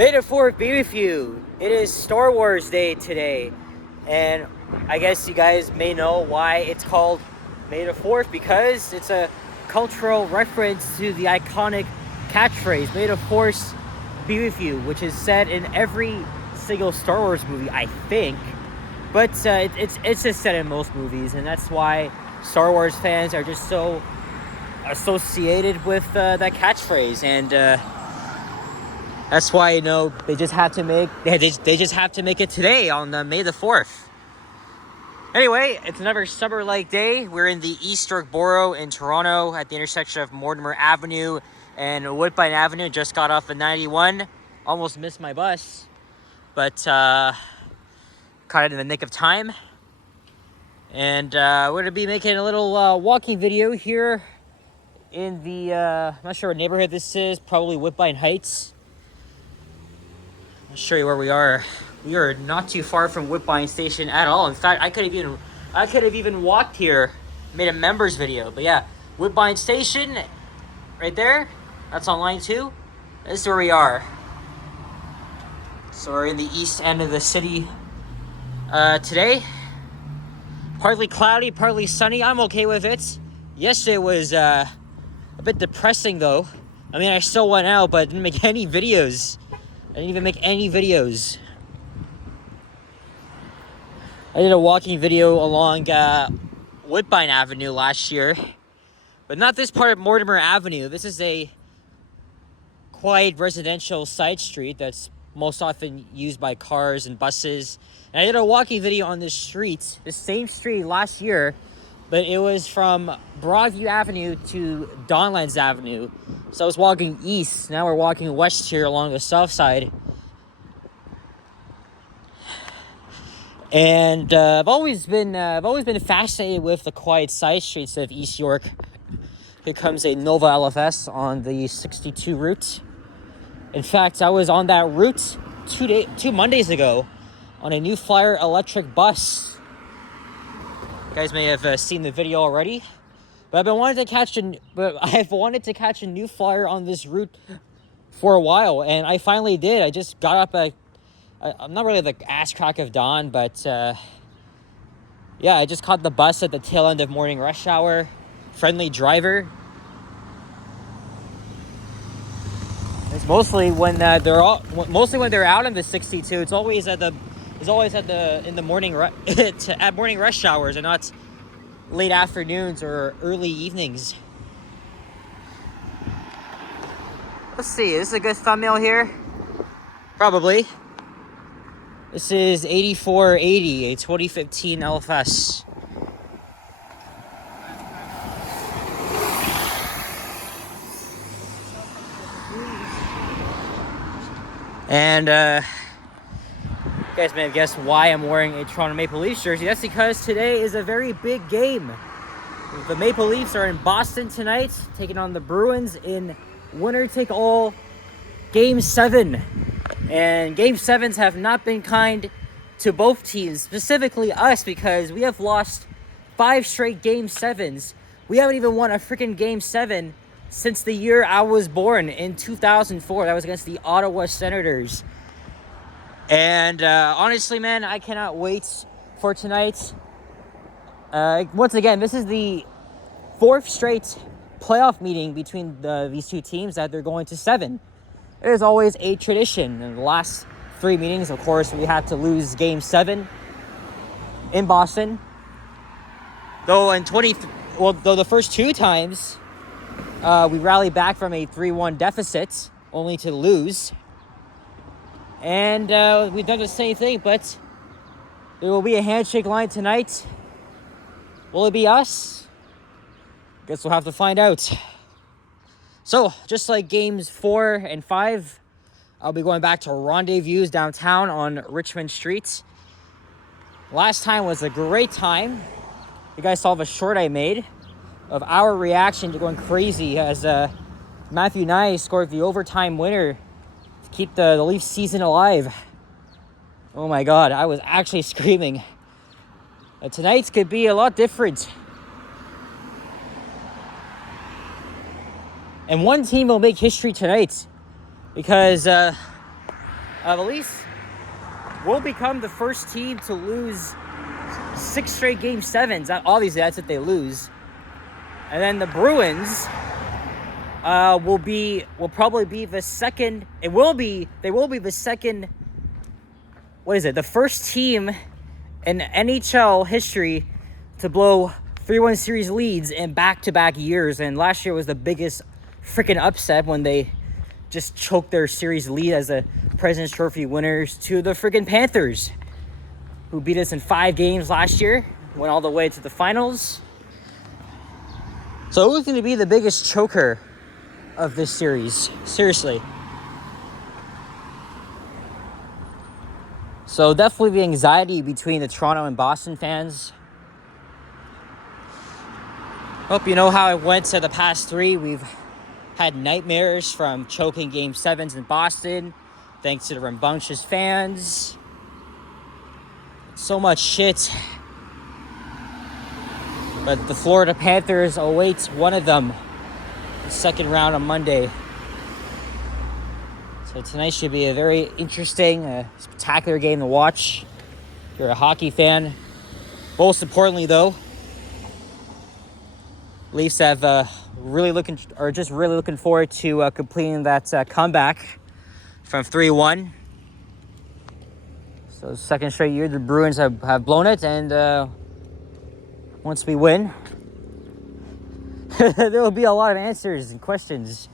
May the 4th be with you. It is Star Wars Day today. And I guess you guys may know why it's called May the 4th, because it's a cultural reference to the iconic catchphrase, May the Force be with you, which is said in every single Star Wars movie, I think. But it's just said in most movies, and that's why Star Wars fans are just so associated with that catchphrase. And that's why, you know, they just have to make it today on May the 4th. Anyway, it's another summer-like day. We're in the East York Borough in Toronto at the intersection of Mortimer Avenue and Woodbine Avenue. Just got off the 91. Almost missed my bus, but caught it in the nick of time. And we're going to be making a little walking video here in the, I'm not sure what neighborhood this is, probably Woodbine Heights. I'll show you where we are. We are not too far from Woodbine Station at all. In fact, I could have even walked here, made a members video. But yeah, Woodbine Station, right there. That's on line 2. This is where we are. So we're in the east end of the city today. Partly cloudy, partly sunny. I'm okay with it. Yesterday was a bit depressing though. I mean, I still went out, but didn't make any videos. I didn't even make any videos. I did a walking video along Woodbine Avenue last year, but not this part of Mortimer Avenue. This is a quiet residential side street that's most often used by cars and buses. And I did a walking video on this street, the same street last year, but it was from Broadview Avenue to Donlands Avenue. So I was walking east. Now we're walking west here along the south side. And I've always been fascinated with the quiet side streets of East York. Here comes a Nova LFS on the 62 route. In fact, I was on that route two Mondays ago on a New Flyer electric bus. You guys may have seen the video already, but I've wanted to catch a New Flyer on this route for a while, and I finally did. I just got up I'm not really the ass crack of dawn, but yeah, I just caught the bus at the tail end of morning rush hour. Friendly driver. It's mostly when they're out in the 62. It's always in the morning at morning rush hours, and not late afternoons or early evenings. Let's see. Is this a good thumbnail here? Probably. This is 8480, a 2015 LFS. And you guys may have guessed why I'm wearing a Toronto Maple Leafs jersey. That's because today is a very big game. The Maple Leafs are in Boston tonight, taking on the Bruins in winner-take-all Game 7. And Game 7s have not been kind to both teams, specifically us, because we have lost 5 straight Game 7s. We haven't even won a freaking Game 7 since the year I was born in 2004. That was against the Ottawa Senators. And honestly, man, I cannot wait for tonight. Once again, this is the 4th straight playoff meeting between these two teams that they're going to 7. It is always a tradition. In the last 3 meetings, of course, we had to lose Game 7 in Boston. Though the first 2 times, we rallied back from a 3-1 deficit, only to lose. And we've done the same thing, but there will be a handshake line tonight. Will it be us? Guess we'll have to find out. So, just like Games 4 and 5, I'll be going back to Rendezvous downtown on Richmond Street. Last time was a great time. You guys saw the short I made of our reaction to going crazy as Matthew Nye scored the overtime winner to keep the Leafs season alive. Oh my God, I was actually screaming. Tonight's could be a lot different. And one team will make history tonight because the Leafs will become the first team to lose 6 straight Game 7s. Obviously, that's if they lose. And then the Bruins will probably be the second. They will be the second. What is it? The first team in NHL history to blow 3-1 series leads in back-to-back years. And last year was the biggest freaking upset when they just choked their series lead as the President's Trophy winners to the freaking Panthers, who beat us in 5 games last year, went all the way to the finals. So who's going to be the biggest choker of this series? Seriously. So definitely the anxiety between the Toronto and Boston fans. Hope you know how it went to the past 3. We've had nightmares from choking Game 7s in Boston, thanks to the rambunctious fans. So much shit. But the Florida Panthers awaits one of them, the second round on Monday. So tonight should be a very interesting, spectacular game to watch if you're a hockey fan. Most importantly, though, Leafs have really looking forward to completing that comeback from 3-1. So second straight year the Bruins have blown it, and once we win, there will be a lot of answers and questions.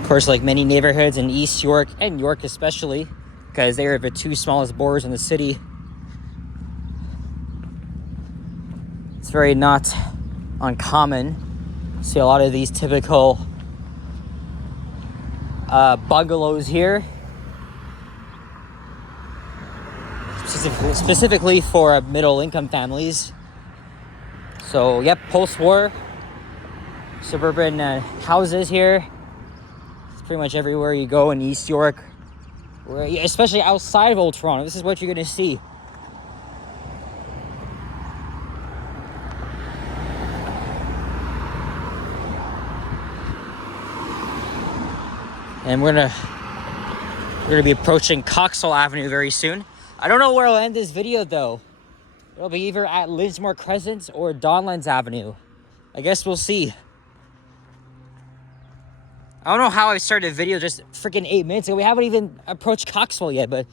Of course, like many neighborhoods in East York, and York especially, because they are the 2 smallest boroughs in the city, it's very not uncommon to see a lot of these typical bungalows here, specifically for middle-income families. So, yep, post-war suburban houses here. Pretty much everywhere you go in East York, especially outside of Old Toronto, this is what you're going to see. And we're gonna be approaching Coxwell Avenue very soon. I don't know where I'll end this video though. It'll be either at Lismore Crescent or Donlands Avenue. I guess we'll see. I don't know how I started a video just freaking 8 minutes ago. We haven't even approached Coxwell yet, but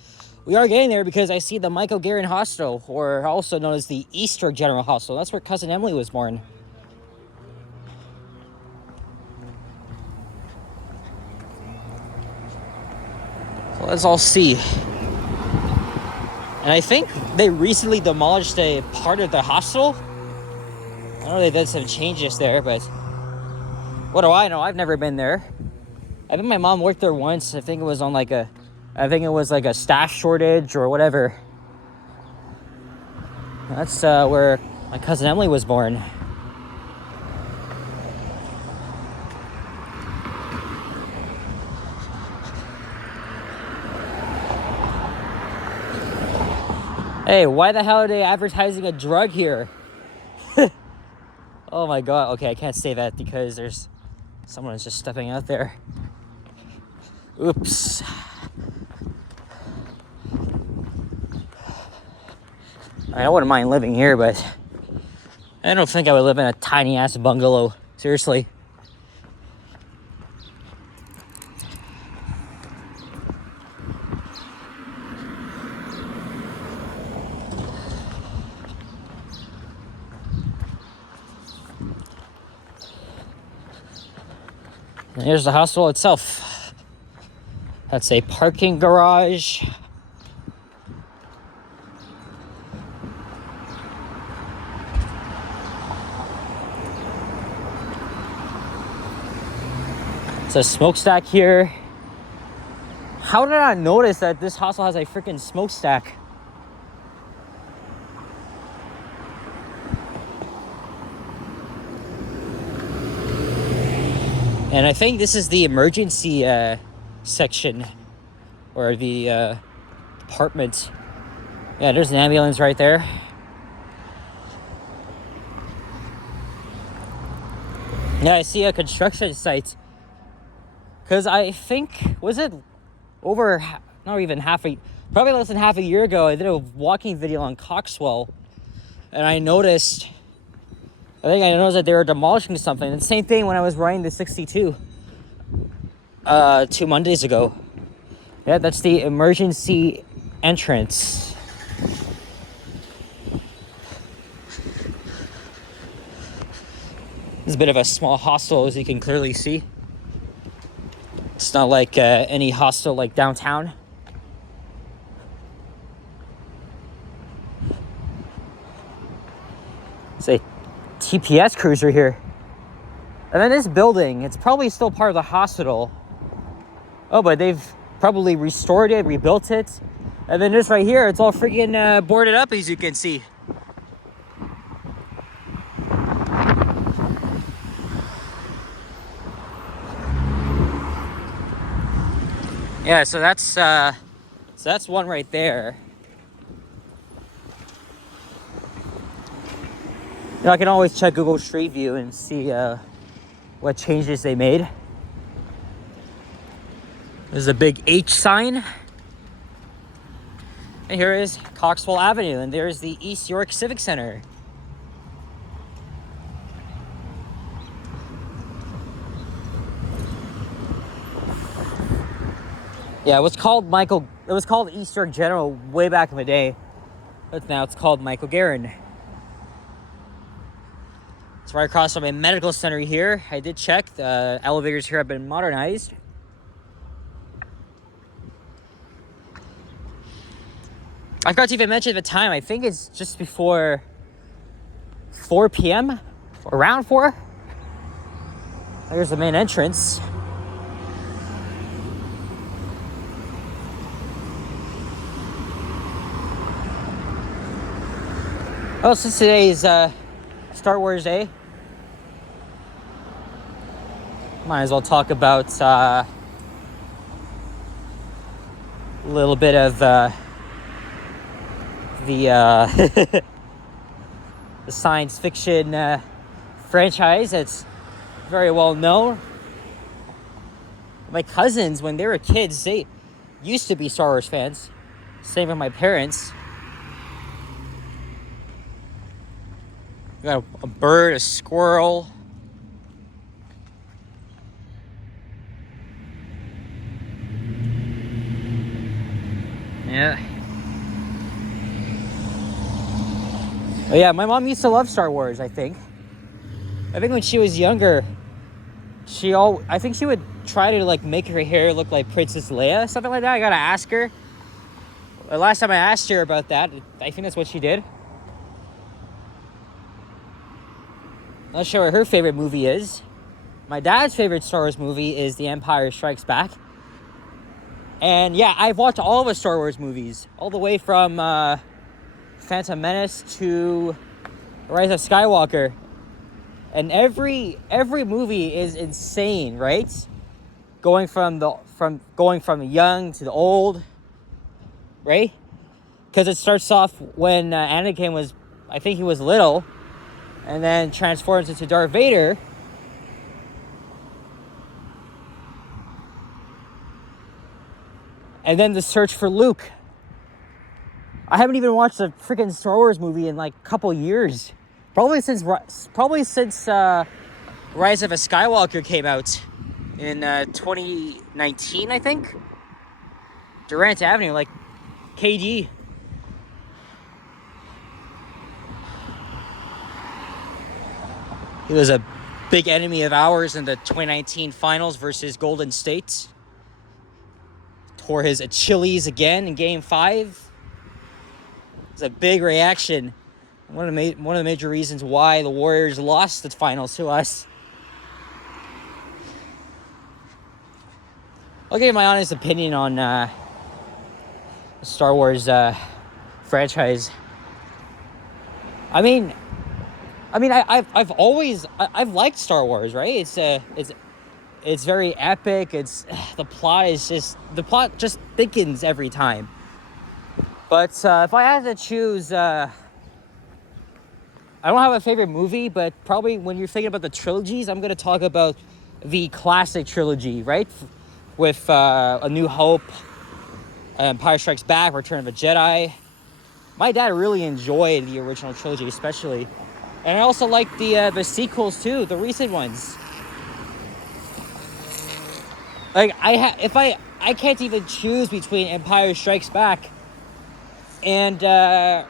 we are getting there because I see the Michael Garron Hospital, or also known as the East York General Hospital. That's where Cousin Emily was born. So let's all see. And I think they recently demolished a part of the hospital. I know they did some changes there, but what do I know? I've never been there. I think my mom worked there once. I think it was like a staff shortage or whatever. That's where my cousin Emily was born. Hey, why the hell are they advertising a drug here? Oh my god. Okay, I can't say that because there's someone is just stepping out there. Oops. I wouldn't mind living here, but I don't think I would live in a tiny ass bungalow. Seriously. And here's the hospital itself. That's a parking garage. It's a smokestack here. How did I not notice that this hospital has a freaking smokestack? And I think this is the emergency section, or the department. Yeah, there's an ambulance right there. Yeah, I see a construction site. Because I think, was it over, not even probably less than half a year ago, I did a walking video on Coxwell. And I noticed that they were demolishing something. And the same thing when I was riding the 62 2 Mondays ago. Yeah, that's the emergency entrance. It's a bit of a small hostel, as you can clearly see. It's not like any hostel like downtown. It's a TPS cruiser here. And then this building, it's probably still part of the hospital. Oh, but they've probably restored it, rebuilt it. And then this right here, it's all freaking boarded up, as you can see. Yeah, so that's one right there. You know, I can always check Google Street View and see what changes they made. There's a big H sign. And here is Coxwell Avenue, and there's the East York Civic Center. Yeah, it was called East York General way back in the day, but now it's called Michael Guerin. It's right across from a medical center here. I did check, the elevators here have been modernized. I forgot to even mention the time. I think it's just before 4 p.m. Around 4. There's the main entrance. Oh, since today is Star Wars Day, might as well talk about a little bit of the the science fiction franchise that's very well known. My cousins, when they were kids, they used to be Star Wars fans. Same with my parents. We got a bird, a squirrel. Yeah. Oh yeah, my mom used to love Star Wars, I think. I think when she was younger, I think she would try to like make her hair look like Princess Leia, something like that. I gotta ask her. The last time I asked her about that, I think that's what she did. Not sure what her favorite movie is. My dad's favorite Star Wars movie is The Empire Strikes Back. And yeah, I've watched all of the Star Wars movies, all the way from Phantom Menace to Rise of Skywalker. And every movie is insane, right? Going from the young to the old, right? Because it starts off when Anakin was, I think he was little, and then transforms into Darth Vader. And then the search for Luke. I haven't even watched a freaking Star Wars movie in like a couple years. Probably since Rise of a Skywalker came out in 2019, I think. Durant Avenue, like KD. He was a big enemy of ours in the 2019 finals versus Golden State. Tore his Achilles again in Game 5. It's a big reaction. One of the major reasons why the Warriors lost the finals to us. I'll give you my honest opinion on the Star Wars franchise. I've liked Star Wars, right? It's very epic. The plot just thickens every time. But if I had to choose I don't have a favorite movie, but probably when you're thinking about the trilogies, I'm going to talk about the classic trilogy, right? With A New Hope, Empire Strikes Back, Return of the Jedi. My dad really enjoyed the original trilogy, especially. And I also like the sequels too, the recent ones. Like I can't even choose between Empire Strikes Back and The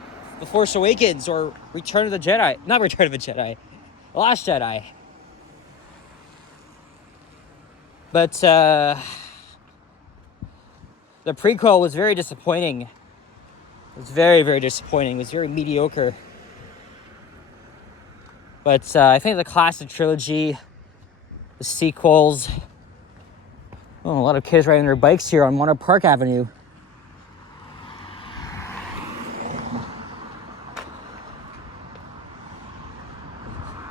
Force Awakens or Return of the Jedi. Not Return of the Jedi. Last Jedi. But the prequel was very disappointing. It was very, very disappointing. It was very mediocre. But I think the classic trilogy, the sequels... Oh, a lot of kids riding their bikes here on Monterey Park Avenue.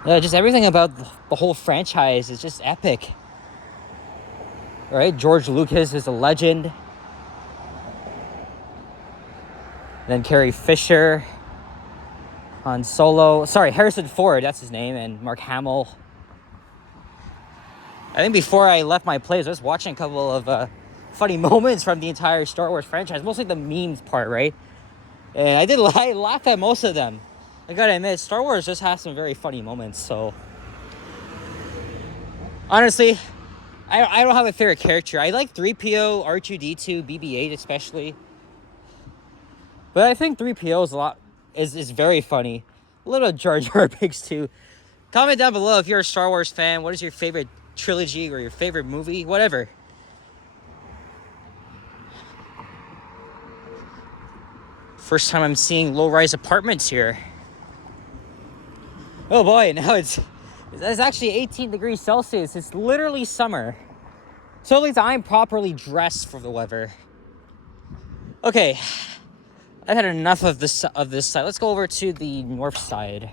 Yeah, just everything about the whole franchise is just epic. Right? George Lucas is a legend. Then Carrie Fisher, Han Solo. Sorry, Harrison Ford, that's his name, and Mark Hamill. I think before I left my place, I was watching a couple of funny moments from the entire Star Wars franchise. Mostly the memes part, right? And I laughed at most of them. I gotta admit, Star Wars just has some very funny moments, so... Honestly, I don't have a favorite character. I like 3PO, R2-D2, BB-8 especially. But I think 3PO is very funny. A little Jar Jar Binks too. Comment down below if you're a Star Wars fan. What is your favorite trilogy or your favorite movie? Whatever. First time I'm seeing low-rise apartments here. Oh boy, now it's actually 18 degrees Celsius. It's literally summer. So at least I'm properly dressed for the weather. Okay, I've had enough of this side. Let's go over to the north side.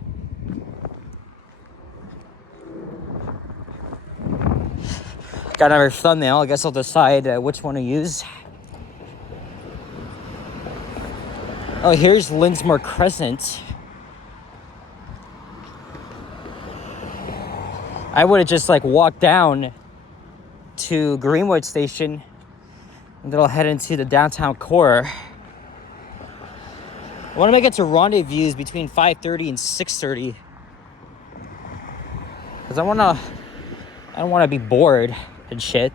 Got another thumbnail. I guess I'll decide which one to use. Oh, here's Linsmore Crescent. I would have just walked down to Greenwood station and then I'll head into the downtown core. I want to make it to rendezvous between 5:30 and 6:30 because I don't want to be bored and shit.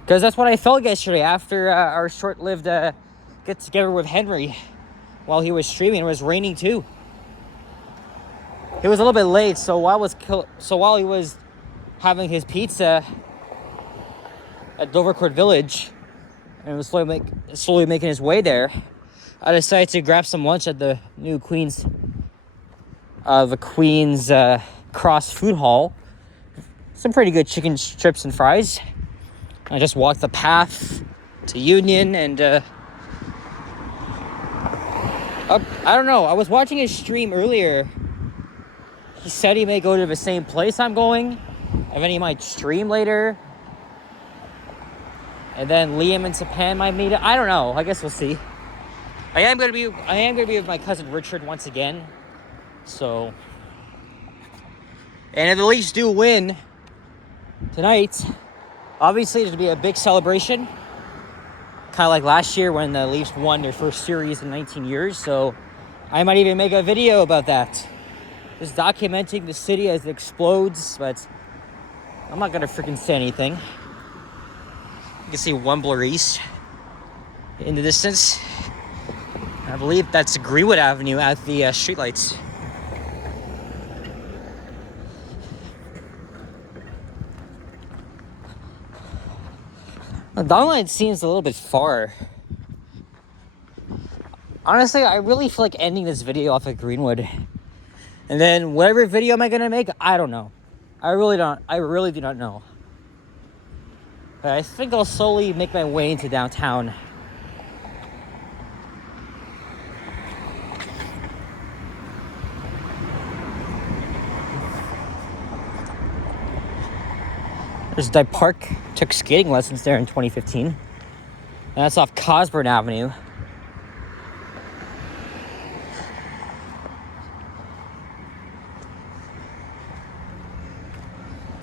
Because that's what I felt yesterday after our short-lived get together with Henry while he was streaming. It was raining too. It was a little bit late, so while he was having his pizza at Dovercourt Village and was slowly making his way there, I decided to grab some lunch at the new Queen's Cross Food Hall. Some pretty good chicken strips and fries. I just walked the path to Union and I don't know. I was watching his stream earlier. He said he may go to the same place I'm going, and then he might stream later. And then Liam and Sapan might meet. I don't know. I guess we'll see. I am gonna be with my cousin Richard once again. So, and if the Leafs do win tonight, obviously there'll be a big celebration. Kind of like last year when the Leafs won their first series in 19 years. So, I might even make a video about that. Just documenting the city as it explodes, but I'm not gonna freaking say anything. You can see Wembley East in the distance. I believe that's Greenwood Avenue at the streetlights. The downline seems a little bit far. Honestly, I really feel like ending this video off at Greenwood. And then whatever video am I gonna make, I don't know. I really do not know. But I think I'll slowly make my way into downtown. There's Dyke Park. Took skating lessons there in 2015. And that's off Cosburn Avenue.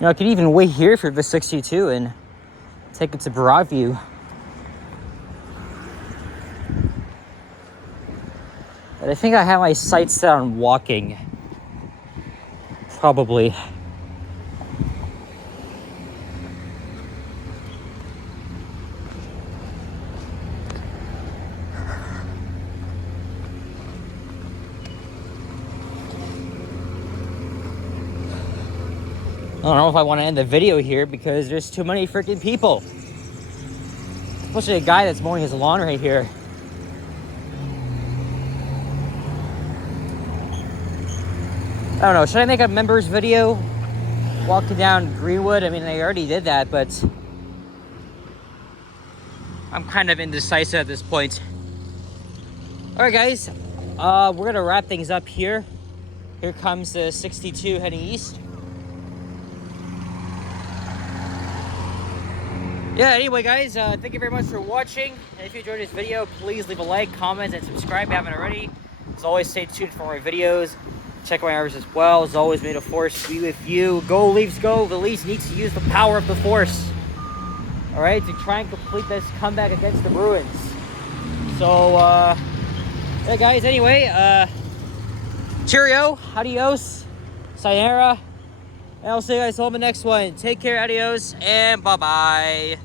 You know, I could even wait here for the 62 and take it to Broadview. But I think I have my sights set on walking. Probably. I don't know if I want to end the video here because there's too many freaking people. Especially a guy that's mowing his lawn right here. I don't know, should I make a members video walking down Greenwood? I mean, I already did that, but I'm kind of indecisive at this point. All right, guys, we're gonna wrap things up here. Here comes the 62 heading east. Yeah, anyway, guys, thank you very much for watching. And if you enjoyed this video, please leave a like, comment, and subscribe if you haven't already. As always, stay tuned for more videos. Check my hours as well. As always, may the Force be with you. Go, Leafs, go. The Leafs need to use the power of the Force. All right, to try and complete this comeback against the Bruins. So, yeah, guys, anyway, cheerio, adios, sayonara. And I'll see you guys all in the next one. Take care, adios, and bye-bye.